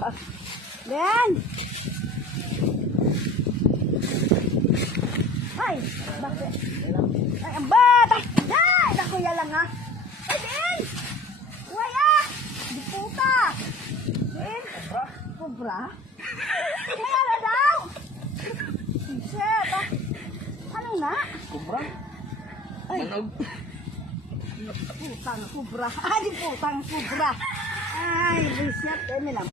Ben! Ay! Bakit? Ay, ang bata! Ay! Nakuya lang ha! Ay, Ben! Kuya! Di puta! Ben! Kubra? May ala daw! Shit! Ah. Ano na? Kubra? Ay! Manog. Putang kubra! Ay, di putang kubra! Ay, reset! Eh,